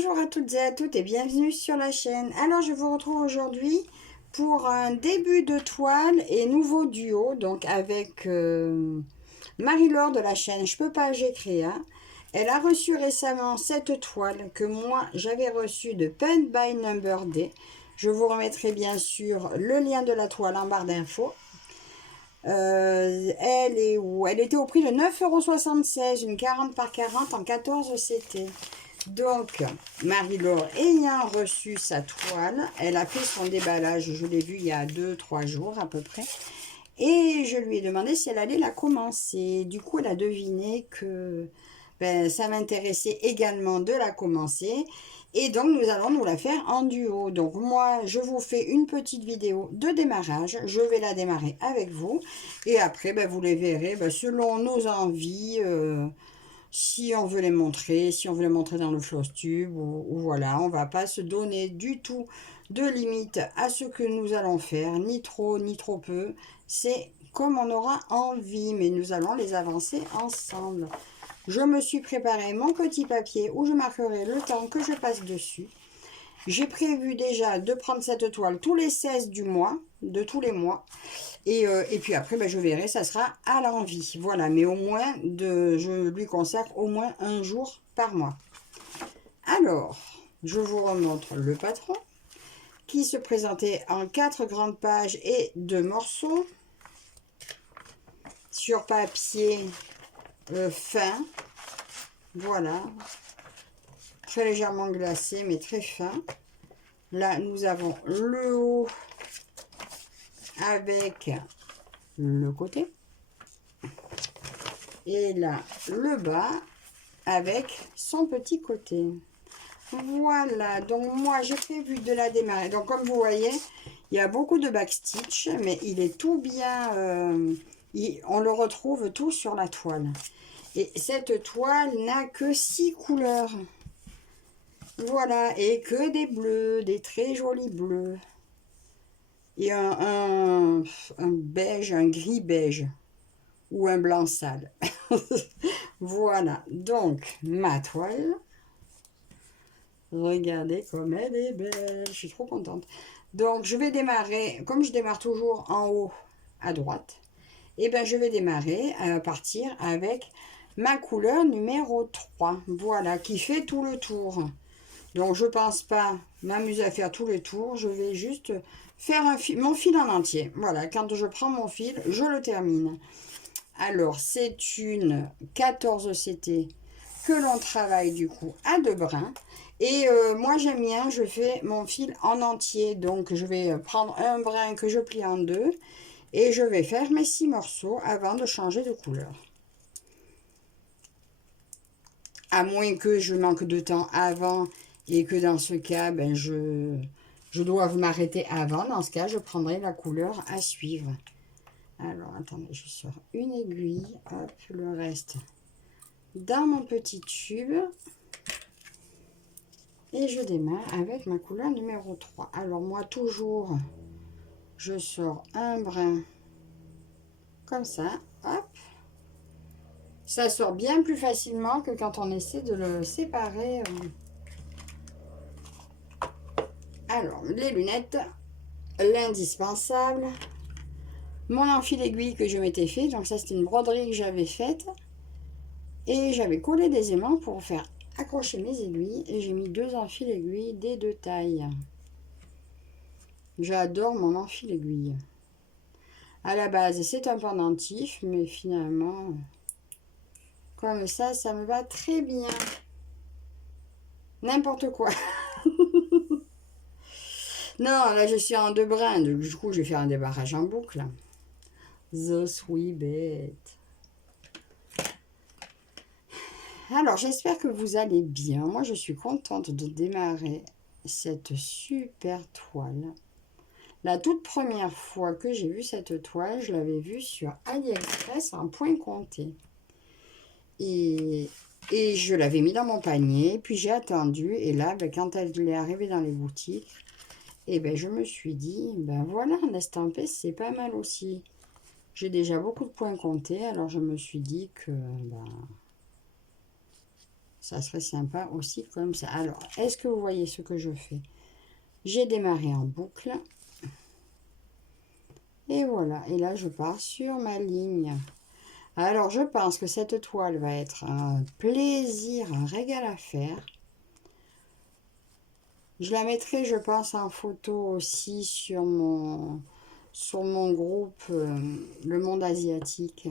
Bonjour à toutes et à toutes et bienvenue sur la chaîne. Alors je vous retrouve aujourd'hui pour un début de toile et nouveau duo, donc avec Marie-Laure de la chaîne Je peux pas, j'écris. Elle a reçu récemment cette toile que moi j'avais reçue de Paint by Number Day. Je vous remettrai bien sûr le lien de la toile en barre d'infos. Elle était au prix de 9,76 €, une 40 par 40 en 14 CT. Donc, Marie-Laure ayant reçu sa toile, elle a fait son déballage, je l'ai vu il y a 2-3 jours à peu près. Et je lui ai demandé si elle allait la commencer. Du coup, elle a deviné que ça m'intéressait également de la commencer. Et donc, nous allons nous la faire en duo. Donc, moi, je vous fais une petite vidéo de démarrage. Je vais la démarrer avec vous. Et après, vous les verrez selon nos envies. Si on veut les montrer, si on veut les montrer dans le Flosstube, ou voilà, on va pas se donner du tout de limite à ce que nous allons faire, ni trop peu. C'est comme on aura envie, mais nous allons les avancer ensemble. Je me suis préparé mon petit papier où je marquerai le temps que je passe dessus. J'ai prévu déjà de prendre cette toile tous les 16 du mois, de tous les mois. Et puis après, je verrai, ça sera à l'envie. Voilà, mais au moins, je lui consacre au moins un jour par mois. Alors, je vous remontre le patron qui se présentait en 4 grandes pages et 2 morceaux sur papier fin. Voilà, très légèrement glacé, mais très fin. Là, nous avons le haut avec le côté. Et là, le bas avec son petit côté. Voilà, donc moi j'ai prévu de la démarrer. Donc comme vous voyez, il y a beaucoup de backstitch, mais il est tout bien, on le retrouve tout sur la toile. Et cette toile n'a que 6 couleurs. Voilà, et que des bleus, des très jolis bleus. Et un beige, un gris beige. Ou un blanc sale. Voilà, donc ma toile. Regardez comme elle est belle, je suis trop contente. Donc je vais démarrer, comme je démarre toujours en haut à droite, et je vais démarrer à partir avec ma couleur numéro 3. Voilà, qui fait tout le tour. Donc je pense pas m'amuser à faire tout le tour, je vais juste faire mon fil en entier. Voilà, quand je prends mon fil, je le termine. Alors, c'est une 14 CT que l'on travaille du coup à 2 brins. Et moi, j'aime bien, je fais mon fil en entier. Donc, je vais prendre un brin que je plie en 2 et je vais faire mes 6 morceaux avant de changer de couleur. À moins que je manque de temps avant et que dans ce cas, je doive m'arrêter avant. Dans ce cas, je prendrai la couleur à suivre. Alors, attendez, je sors une aiguille, hop, le reste dans mon petit tube. Et je démarre avec ma couleur numéro 3. Alors, moi, toujours, je sors un brin comme ça, hop. Ça sort bien plus facilement que quand on essaie de le séparer. Alors, les lunettes, l'indispensable. Mon enfil aiguille que je m'étais fait, donc ça, c'était une broderie que j'avais faite. Et j'avais collé des aimants pour faire accrocher mes aiguilles. Et j'ai mis 2 enfils aiguilles des 2 tailles. J'adore mon enfil aiguille. À la base, c'est un pendentif, mais finalement, comme ça me va très bien. N'importe quoi. Non, là, je suis en 2 brins. Du coup, je vais faire un débarrage en boucle. The sweet bête. Alors, j'espère que vous allez bien. Moi, je suis contente de démarrer cette super toile. La toute première fois que j'ai vu cette toile, je l'avais vue sur AliExpress en point compté. Et je l'avais mis dans mon panier, puis j'ai attendu. Et là, quand elle est arrivée dans les boutiques, je me suis dit, voilà, un estampé, c'est pas mal aussi. J'ai déjà beaucoup de points comptés, alors je me suis dit que Ça serait sympa aussi comme ça. Alors, est-ce que vous voyez ce que je fais? J'ai démarré en boucle. Et voilà. Et là, je pars sur ma ligne. Alors, je pense que cette toile va être un plaisir, un régal à faire. Je la mettrai, je pense, en photo aussi sur mon groupe Le Monde Asiatique.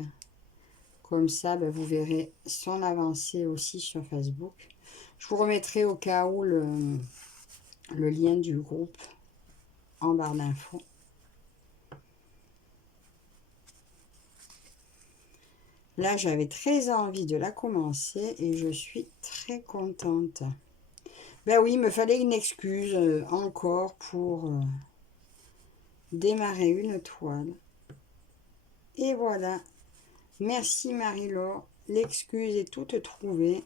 Comme ça, ben, vous verrez son avancée aussi sur Facebook. Je vous remettrai au cas où le lien du groupe en barre d'infos. Là, j'avais très envie de la commencer et je suis très contente. Ben oui, il me fallait une excuse encore pour démarrer une toile. Et voilà. Merci Marie-Laure. L'excuse est toute trouvée.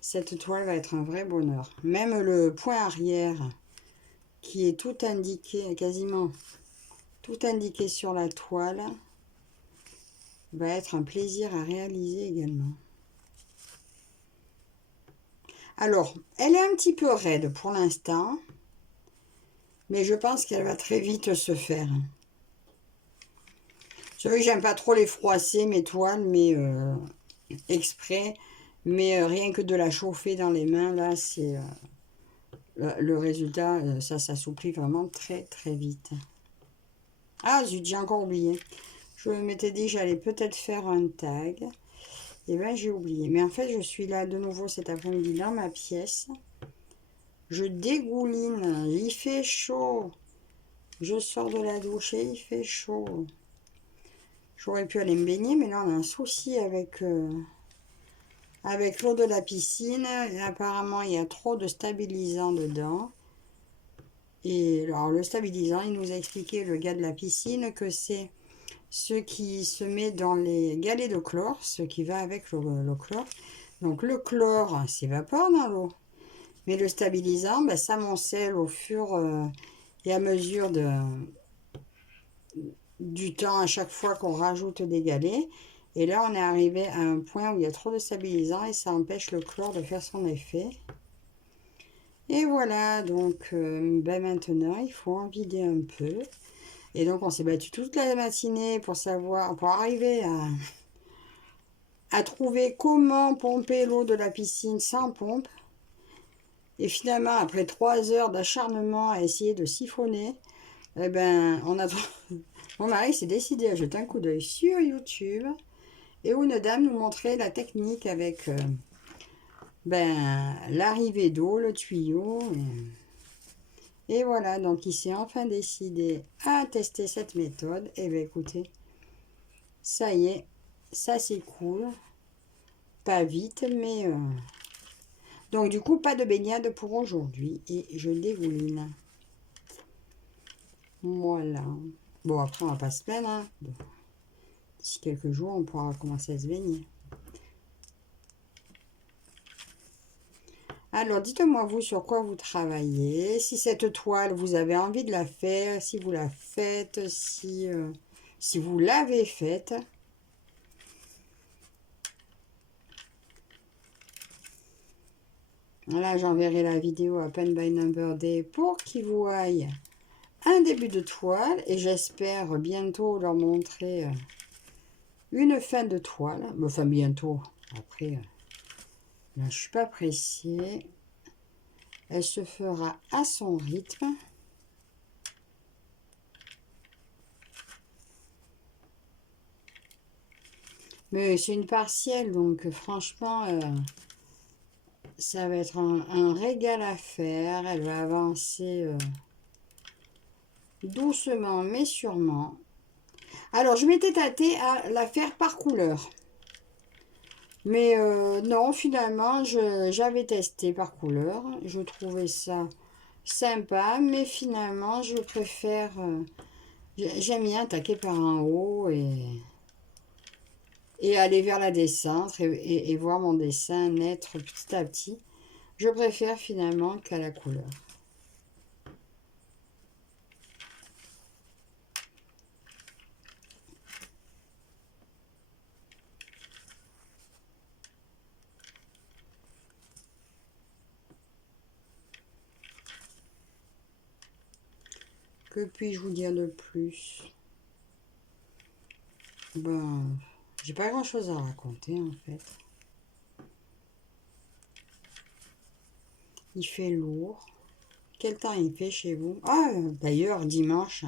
Cette toile va être un vrai bonheur. Même le point arrière qui est tout indiqué, quasiment tout indiqué sur la toile, va être un plaisir à réaliser également. Alors, elle est un petit peu raide pour l'instant, mais je pense qu'elle va très vite se faire. Vous savez, j'aime pas trop les froisser, mes toiles, mais exprès. Mais rien que de la chauffer dans les mains, là, c'est le résultat, ça s'assouplit vraiment très très vite. Ah zut, j'ai encore oublié. Je m'étais dit que j'allais peut-être faire un tag. Et bien j'ai oublié. Mais en fait, je suis là de nouveau cet après-midi dans ma pièce. Je dégouline, il fait chaud. Je sors de la douche et il fait chaud. J'aurais pu aller me baigner, mais là on a un souci avec l'eau de la piscine. Et apparemment, il y a trop de stabilisant dedans. Et alors le stabilisant, il nous a expliqué, le gars de la piscine, que c'est ce qui se met dans les galets de chlore, ce qui va avec le chlore. Donc le chlore s'évapore dans l'eau. Mais le stabilisant, ben, s'amoncelle au fur et à mesure du temps à chaque fois qu'on rajoute des galets. Et là, on est arrivé à un point où il y a trop de stabilisant et ça empêche le chlore de faire son effet. Et voilà, donc ben maintenant, il faut en vider un peu. Et donc, on s'est battu toute la matinée pour savoir, pour arriver à trouver comment pomper l'eau de la piscine sans pompe. Et finalement, après 3 heures d'acharnement à essayer de siphonner, eh ben, mon mari s'est décidé à jeter un coup d'œil sur YouTube et où une dame nous montrait la technique avec l'arrivée d'eau, le tuyau. Et voilà, donc il s'est enfin décidé à tester cette méthode. Et bien écoutez, ça y est, ça s'écoule. Pas vite, mais... Donc du coup, pas de baignade pour aujourd'hui. Et je dégouline. Voilà. Bon, après, on va pas se plaindre. Hein. Bon. D'ici quelques jours, on pourra commencer à se baigner. Alors, dites-moi vous sur quoi vous travaillez. Si cette toile, vous avez envie de la faire. Si vous la faites. Si vous l'avez faite. Là, j'enverrai la vidéo à Pen by Number Day pour qu'ils voient un début de toile. Et j'espère bientôt leur montrer une fin de toile. Enfin, bientôt. Après, là, je ne suis pas pressée. Elle se fera à son rythme. Mais c'est une partielle, donc franchement, ça va être un régal à faire. Elle va avancer doucement, mais sûrement. Alors, je m'étais tâtée à la faire par couleur. Mais non, finalement, j'avais testé par couleur. Je trouvais ça sympa, mais finalement, je préfère... j'aime bien attaquer par en haut et aller vers la descente et voir mon dessin naître petit à petit. Je préfère finalement qu'à la couleur. Que puis-je vous dire de plus? Ben, j'ai pas grand-chose à raconter en fait. Il fait lourd. Quel temps il fait chez vous? Ah, d'ailleurs, dimanche,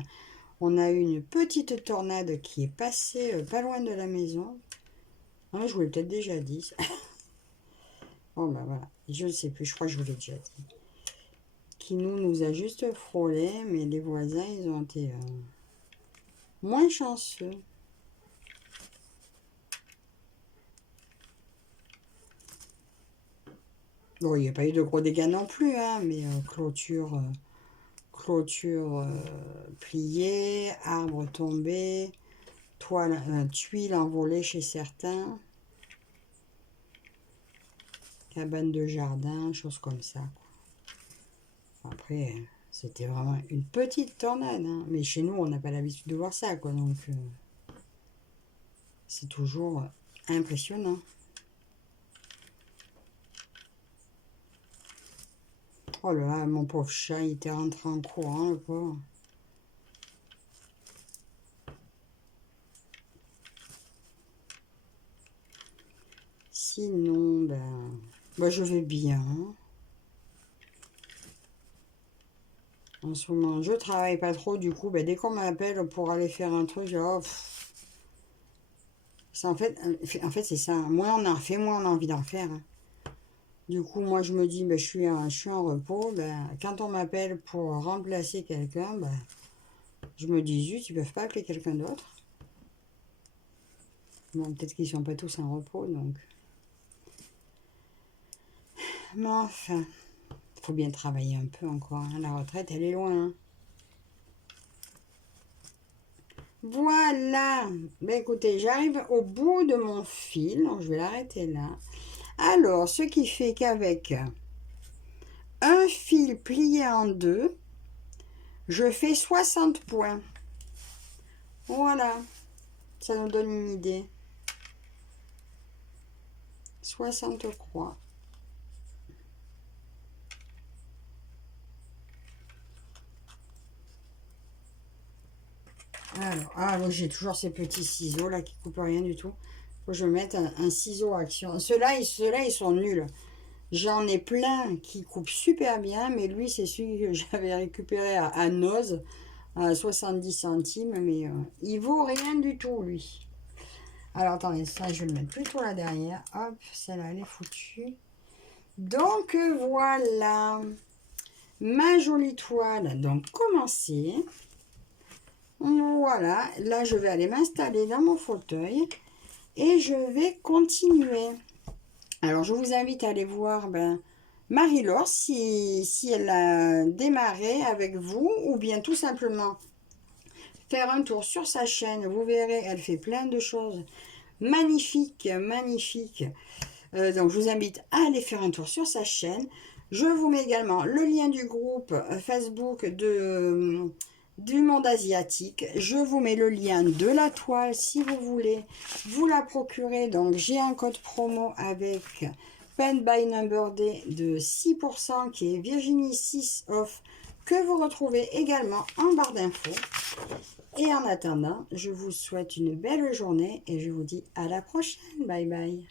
on a eu une petite tornade qui est passée pas loin de la maison. Ah, je vous l'ai peut-être déjà dit. Bon, ben voilà, je ne sais plus, je crois que je vous l'ai déjà dit. Qui nous a juste frôlé, mais les voisins, ils ont été moins chanceux. Bon, il n'y a pas eu de gros dégâts non plus, hein, mais clôture pliée, arbre tombé, tuiles envolées chez certains, cabane de jardin, choses comme ça, quoi. Après, c'était vraiment une petite tornade, hein, mais chez nous, on n'a pas l'habitude de voir ça, quoi, donc c'est toujours impressionnant. Oh là là, mon pauvre chat, il était rentré en courant, le pauvre. Sinon, ben, moi je vais bien. En ce moment, je travaille pas trop, du coup, ben, dès qu'on m'appelle pour aller faire un truc, oh, en fait c'est ça. Moins on en fait, moins on a envie d'en faire, hein. Du coup, moi je me dis, ben, je suis en repos. Ben, quand on m'appelle pour remplacer quelqu'un, ben, je me dis, zut, ils peuvent pas appeler quelqu'un d'autre. Bon, peut-être qu'ils sont pas tous en repos, donc. Mais enfin, faut bien travailler un peu encore, hein. La retraite, elle est loin, hein. Voilà. Ben écoutez, j'arrive au bout de mon fil. Donc je vais l'arrêter là. Alors, ce qui fait qu'avec un fil plié en deux, je fais 60 points. Voilà. Ça nous donne une idée. 60 croix. Alors, j'ai toujours ces petits ciseaux là qui coupent rien du tout. Faut que je mette un ciseau action. Ceux-là, ils sont nuls. J'en ai plein qui coupent super bien, mais lui, c'est celui que j'avais récupéré à Noz, à 70 centimes, mais il vaut rien du tout, lui. Alors, attendez, ça, je vais le mettre plutôt là derrière. Hop, celle-là, elle est foutue. Donc, voilà. Ma jolie toile, donc, commencée. Voilà, là, je vais aller m'installer dans mon fauteuil et je vais continuer. Alors, je vous invite à aller voir Marie-Laure si elle a démarré avec vous ou bien tout simplement faire un tour sur sa chaîne. Vous verrez, elle fait plein de choses magnifiques, magnifiques. Donc, je vous invite à aller faire un tour sur sa chaîne. Je vous mets également le lien du groupe Facebook du monde asiatique. Je vous mets le lien de la toile si vous voulez vous la procurer. Donc, j'ai un code promo avec Pen by Number Day de 6% qui est Virginie 6 off que vous retrouvez également en barre d'infos. Et en attendant, je vous souhaite une belle journée et je vous dis à la prochaine. Bye bye.